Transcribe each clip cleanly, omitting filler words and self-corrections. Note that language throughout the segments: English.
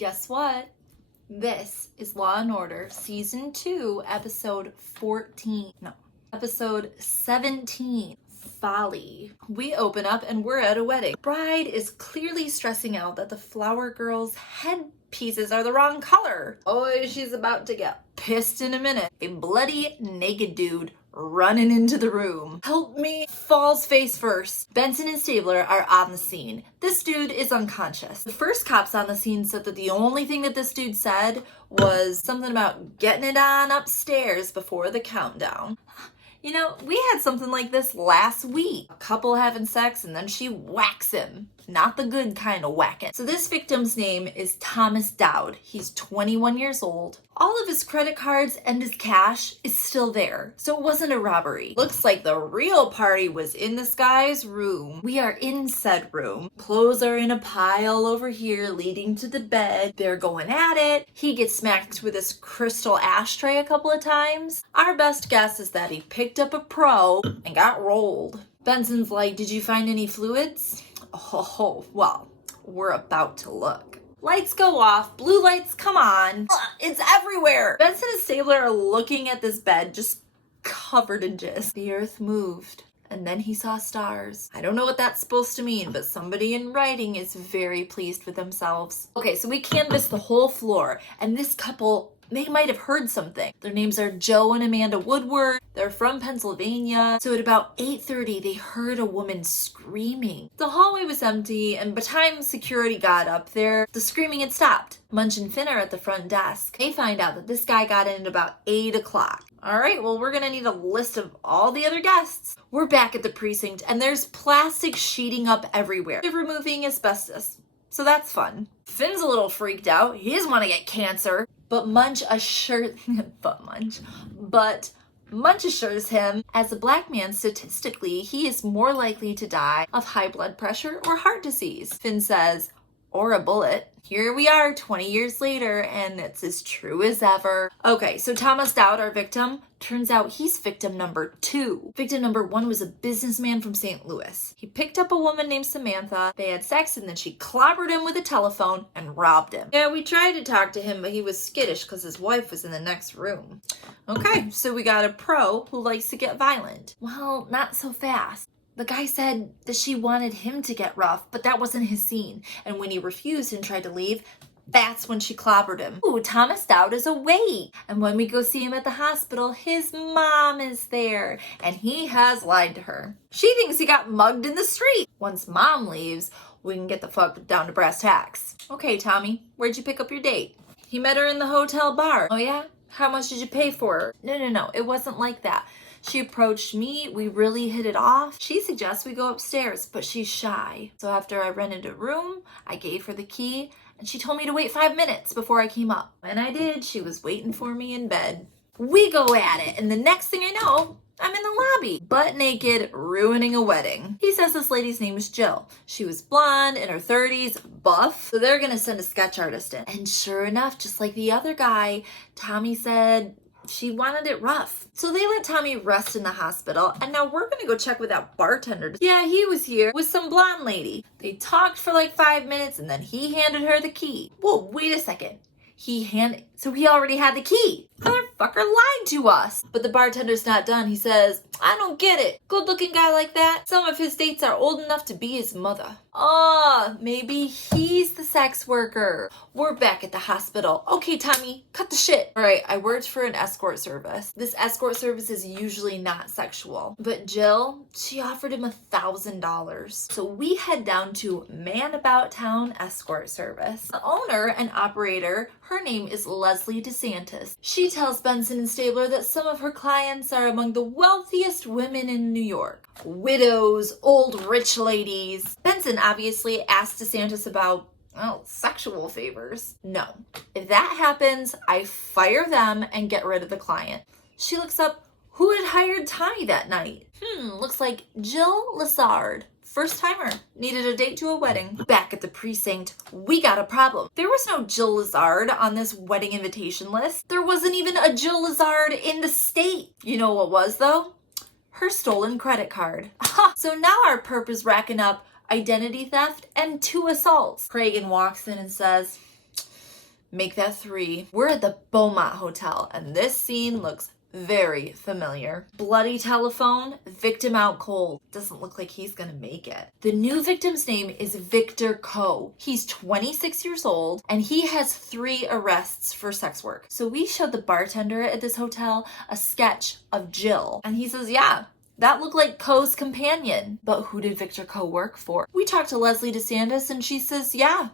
Guess what? This is Law & Order Season 2, Episode 14. No, Episode 17. Folly. We open up and we're at a wedding. Bride is clearly stressing out that the flower girl's headpieces are the wrong color. Oh, she's about to get pissed in a minute. A bloody naked dude running into the room. Help me! Falls face first. Benson and Stabler are on the scene. This dude is unconscious. The first cops on the scene said that the only thing that this dude said was something about getting it on upstairs before the countdown. You know, we had something like this last week. A couple having sex and then she whacks him. Not the good kind of whacking. So this victim's name is Thomas Dowd. He's 21 years old. All of his credit cards and his cash is still there. So it wasn't a robbery. Looks like the real party was in this guy's room. We are in said room. Clothes are in a pile over here leading to the bed. They're going at it. He gets smacked with this crystal ashtray a couple of times. Our best guess is that he picked up a pro and got rolled. Benson's like, did you find any fluids? Oh, well, we're about to look. Lights go off, blue lights come on. It's everywhere. Benson and Stabler are looking at this bed just covered in jizz. The earth moved, and then he saw stars. I don't know what that's supposed to mean, but somebody in writing is very pleased with themselves. Okay, so we canvass the whole floor, and this couple, they might have heard something. Their names are Joe and Amanda Woodward. They're from Pennsylvania. So at about 8:30, they heard a woman screaming. The hallway was empty, and by the time security got up there, the screaming had stopped. Munch and Finn are at the front desk. They find out that this guy got in at about 8 o'clock. All right, well, we're gonna need a list of all the other guests. We're back at the precinct, and there's plastic sheeting up everywhere. They're removing asbestos, so that's fun. Finn's a little freaked out. He doesn't want to get cancer. But Munch assures him, as a black man, statistically, he is more likely to die of high blood pressure or heart disease. Finn says, or a bullet. Here we are 20 years later, and it's as true as ever. Okay, so Thomas Dowd, our victim, turns out he's victim number 2. Victim number 1 was a businessman from St. Louis. He picked up a woman named Samantha, they had sex, and then she clobbered him with a telephone and robbed him. Yeah, we tried to talk to him, but he was skittish because his wife was in the next room. Okay, so we got a pro who likes to get violent. Well, not so fast. The guy said that she wanted him to get rough, but that wasn't his scene. And when he refused and tried to leave, that's when she clobbered him. Ooh, Thomas Dowd is awake. And when we go see him at the hospital, his mom is there. And he has lied to her. She thinks he got mugged in the street. Once mom leaves, we can get the fuck down to brass tacks. Okay, Tommy, where'd you pick up your date? He met her in the hotel bar. Oh yeah? How much did you pay for her? No, it wasn't like that. She approached me, we really hit it off. She suggests we go upstairs, but she's shy. So after I rented a room, I gave her the key, and she told me to wait 5 minutes before I came up. And I did. She was waiting for me in bed. We go at it, and the next thing I know, I'm in the lobby, butt naked, ruining a wedding. He says this lady's name is Jill. She was blonde, in her 30s, buff. So they're gonna send a sketch artist in. And sure enough, just like the other guy, Tommy said she wanted it rough. So they let Tommy rest in the hospital, and now we're gonna go check with that bartender. Yeah, he was here with some blonde lady. They talked for like 5 minutes, and then he handed her the key. Whoa, wait a second. So he already had the key. Motherfucker lied to us. But the bartender's not done. He says, I don't get it. Good looking guy like that. Some of his dates are old enough to be his mother. Maybe he's the sex worker. We're back at the hospital. Okay, Tommy, cut the shit. All right, I worked for an escort service. This escort service is usually not sexual. But Jill, she offered him $1,000. So we head down to Man About Town Escort Service. The owner and operator, her name is Leslie DeSantis. She tells Benson and Stabler that some of her clients are among the wealthiest women in New York. Widows, old rich ladies. Benson obviously asked DeSantis about, sexual favors. No. If that happens, I fire them and get rid of the client. She looks up who had hired Tommy that night. Looks like Jill Lazard. First timer, needed a date to a wedding. Back at the precinct, we got a problem. There was no Jill Lazard on this wedding invitation list. There wasn't even a Jill Lazard in the state. You know what was though? Her stolen credit card. So now our perp is racking up identity theft and 2 assaults. Cragen walks in and says, Make that 3. We're at the Beaumont Hotel, and this scene looks very familiar. Bloody telephone, victim out cold. Doesn't look like he's gonna make it. The new victim's name is Victor Ko. He's 26 years old and he has 3 arrests for sex work. So we showed the bartender at this hotel a sketch of Jill, and he says, yeah, that looked like Ko's companion. But who did Victor Ko work for? We talked to Leslie DeSantis and she says, yeah,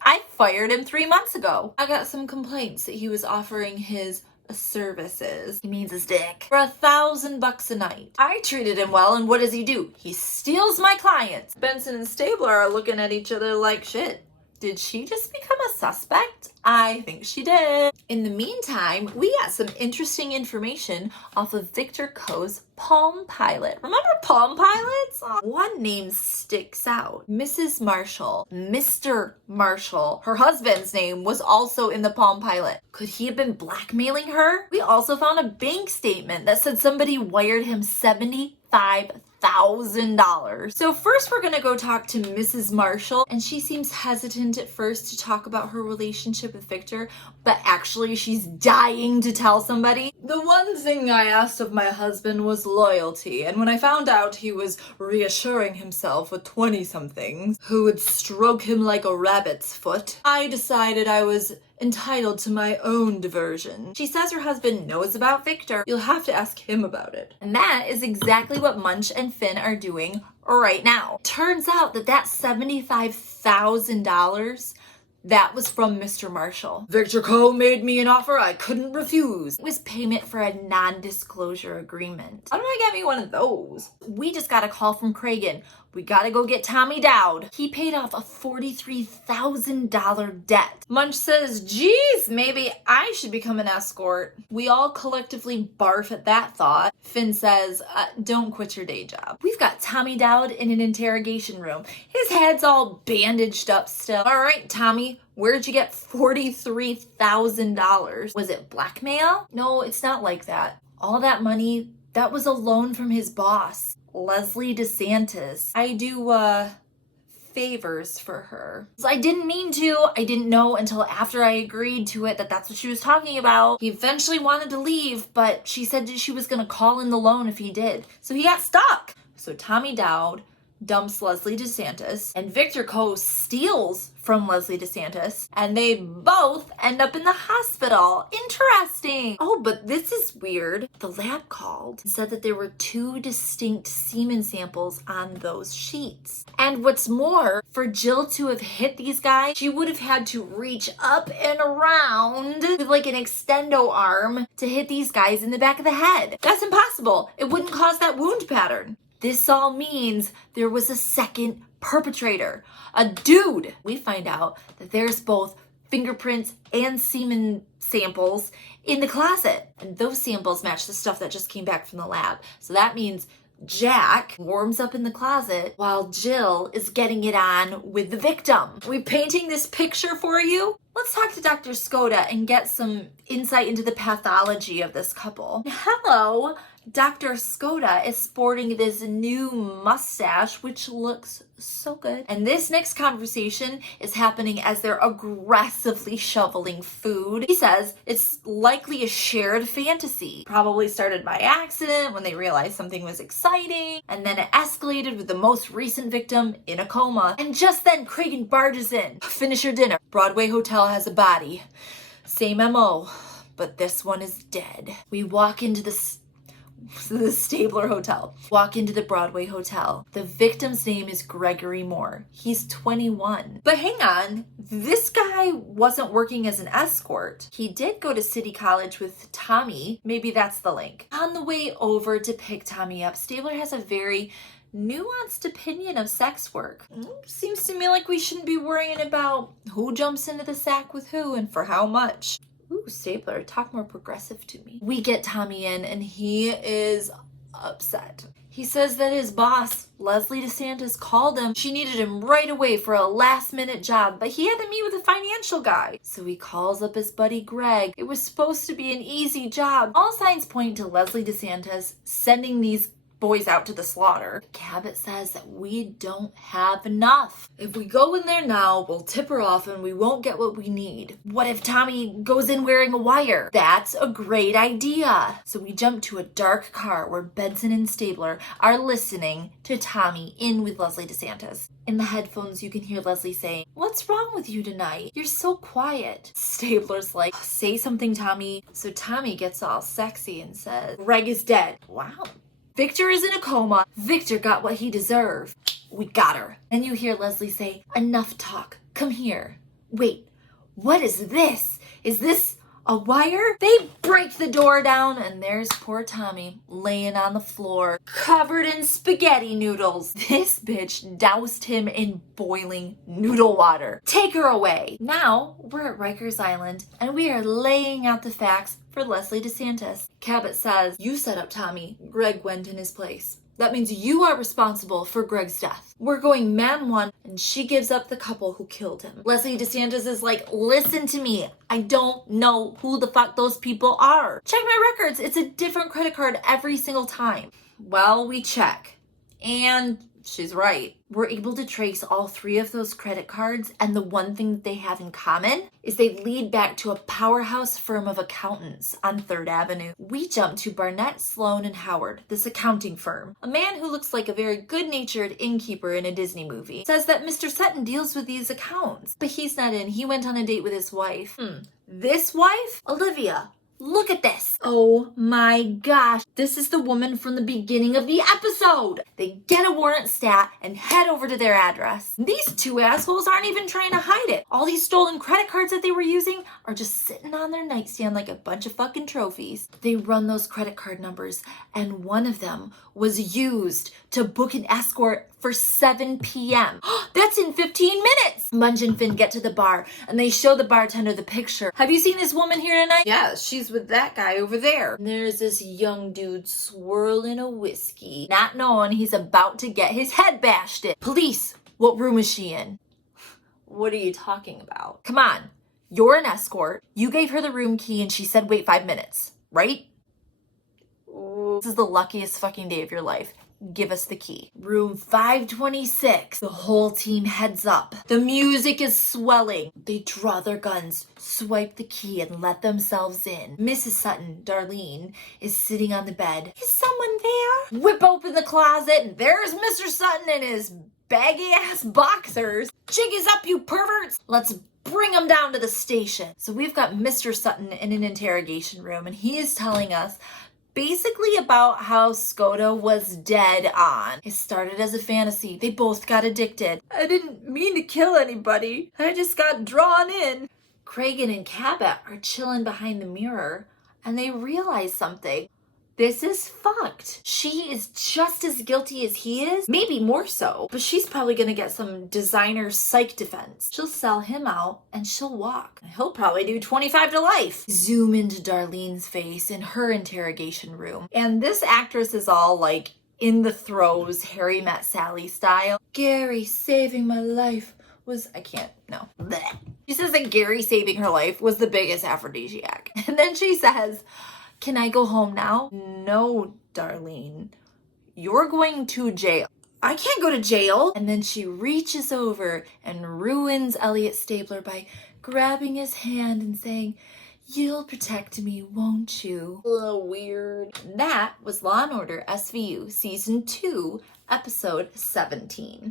I fired him 3 months ago. I got some complaints that he was offering his services. He means his dick. For $1,000 a night. I treated him well, and what does he do? He steals my clients. Benson and Stabler are looking at each other like, shit, did she just become a suspect? I think she did. In the meantime, we got some interesting information off of Victor Ko's Palm Pilot. Remember Palm Pilots? Oh, one name sticks out. Mrs. Marshall. Mr. Marshall. Her husband's name was also in the Palm Pilot. Could he have been blackmailing her? We also found a bank statement that said somebody wired him $75,000. So first we're gonna go talk to Mrs. Marshall, and she seems hesitant at first to talk about her relationship with Victor, but actually she's dying to tell somebody. The one thing I asked of my husband was loyalty, and when I found out he was reassuring himself with 20-somethings who would stroke him like a rabbit's foot, I decided I was entitled to my own diversion. She says her husband knows about Victor. You'll have to ask him about it. And that is exactly what Munch and Finn are doing right now. Turns out that $75,000, that was from Mr. Marshall. Victor Ko made me an offer I couldn't refuse. It was payment for a non-disclosure agreement. How do I get me one of those? We just got a call from Cragen. We gotta go get Tommy Dowd. He paid off a $43,000 debt. Munch says, geez, maybe I should become an escort. We all collectively barf at that thought. Finn says, don't quit your day job. We've got Tommy Dowd in an interrogation room. His head's all bandaged up still. All right, Tommy, where'd you get $43,000? Was it blackmail? No, it's not like that. All that money, that was a loan from his boss, Leslie DeSantis. I do favors for her. I didn't mean to. I didn't know until after I agreed to it that that's what she was talking about. He eventually wanted to leave, but she said that she was gonna call in the loan if he did. So he got stuck. So Tommy Dowd dumps Leslie DeSantis, and Victor Ko steals from Leslie DeSantis, and they both end up in the hospital. Interesting. Oh, but this is weird. The lab called and said that there were 2 distinct semen samples on those sheets. And what's more, for Jill to have hit these guys, she would have had to reach up and around with like an extendo arm to hit these guys in the back of the head. That's impossible. It wouldn't cause that wound pattern. This all means there was a second perpetrator, a dude. We find out that there's both fingerprints and semen samples in the closet. And those samples match the stuff that just came back from the lab. So that means Jack warms up in the closet while Jill is getting it on with the victim. We painting this picture for you? Let's talk to Dr. Skota and get some insight into the pathology of this couple. Hello, Dr. Skota is sporting this new mustache, which looks so good. And this next conversation is happening as they're aggressively shoveling food. He says it's likely a shared fantasy. Probably started by accident when they realized something was exciting, and then it escalated with the most recent victim in a coma. And just then, Cragen barges in. Finish your dinner. Broadway Hotel has a body. Same MO, but this one is dead. We walk into the Stabler Hotel. Walk into the Broadway Hotel. The victim's name is Gregory Moore. He's 21. But hang on, this guy wasn't working as an escort. He did go to City College with Tommy. Maybe that's the link. On the way over to pick Tommy up, Stabler has a very nuanced opinion of sex work. Seems to me like we shouldn't be worrying about who jumps into the sack with who and for how much. Ooh, Stabler, talk more progressive to me. We get Tommy in and he is upset. He says that his boss, Leslie DeSantis, called him. She needed him right away for a last-minute job, but he had to meet with a financial guy. So he calls up his buddy Greg. It was supposed to be an easy job. All signs point to Leslie DeSantis sending these boys out to the slaughter. Cabot says that we don't have enough. If we go in there now, we'll tip her off and we won't get what we need. What if Tommy goes in wearing a wire? That's a great idea. So we jump to a dark car where Benson and Stabler are listening to Tommy in with Leslie DeSantis. In the headphones, you can hear Leslie saying, "What's wrong with you tonight? You're so quiet." Stabler's like, "Say something, Tommy." So Tommy gets all sexy and says, "Greg is dead." Wow. Victor is in a coma. Victor got what he deserved. We got her. And you hear Leslie say, "Enough talk. Come here." Wait, what is this? Is this a wire? They break the door down and there's poor Tommy laying on the floor, covered in spaghetti noodles. This bitch doused him in boiling noodle water. Take her away. Now we're at Rikers Island and we are laying out the facts for Leslie DeSantis. Cabot says, "You set up Tommy. Greg went in his place. That means you are responsible for Greg's death. We're going man one," and she gives up the couple who killed him. Leslie DeSantis is like, "Listen to me. I don't know who the fuck those people are. Check my records. It's a different credit card every single time." Well, we check. And she's right. We're able to trace all 3 of those credit cards, and the one thing that they have in common is they lead back to a powerhouse firm of accountants on 3rd Avenue. We jump to Barnett, Sloan, and Howard, this accounting firm. A man who looks like a very good-natured innkeeper in a Disney movie says that Mr. Sutton deals with these accounts, but he's not in. He went on a date with his wife. This wife? Olivia. Look at this. Oh my gosh. This is the woman from the beginning of the episode. They get a warrant stat and head over to their address. These 2 assholes aren't even trying to hide it. All these stolen credit cards that they were using are just sitting on their nightstand like a bunch of fucking trophies. They run those credit card numbers and one of them was used to book an escort for 7 p.m. That's in 15 minutes. Munch and Finn get to the bar and they show the bartender the picture. "Have you seen this woman here tonight?" "Yeah, she's with that guy over there." And there's this young dude swirling a whiskey, not knowing he's about to get his head bashed in. "Police, what room is she in?" What are you talking about? Come on, you're an escort. You gave her the room key and she said wait 5 minutes, right? This is the luckiest fucking day of your life. Give us the key. Room 526. The whole team heads up. The music is swelling. They draw their guns, swipe the key, and let themselves in. Mrs. Sutton, Darlene, is sitting on the bed. "Is someone there?" Whip open the closet, and there's Mr. Sutton in his baggy-ass boxers. "Jig is up, you perverts! Let's bring him down to the station." So we've got Mr. Sutton in an interrogation room, and he is telling us basically about how Skota was dead on. It started as a fantasy. They both got addicted. "I didn't mean to kill anybody. I just got drawn in." Cragen and Cabot are chilling behind the mirror and they realize something. This is fucked. She is just as guilty as he is, maybe more so, but she's probably gonna get some designer psych defense. She'll sell him out and she'll walk. He'll probably do 25 to life. Zoom into Darlene's face in her interrogation room. And this actress is all like in the throes, Harry Met Sally style. "Gary saving my life was," I can't, no. Blech. She says that Gary saving her life was the biggest aphrodisiac. And then she says, "Can I go home now?" "No, Darlene. You're going to jail." "I can't go to jail." And then she reaches over and ruins Elliot Stabler by grabbing his hand and saying, "You'll protect me, won't you?" Weird. That was Law & Order SVU Season 2, Episode 17.